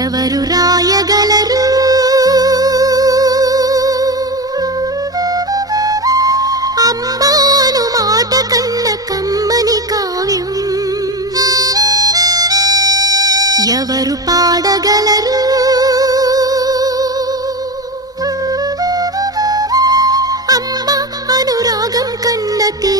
ఎవరు రాయగలరు అమ్మాను మాట కన్న కమ్మని కావ్యం ఎవరు పాడగలరు అమ్మ అనురాగం కన్న తీ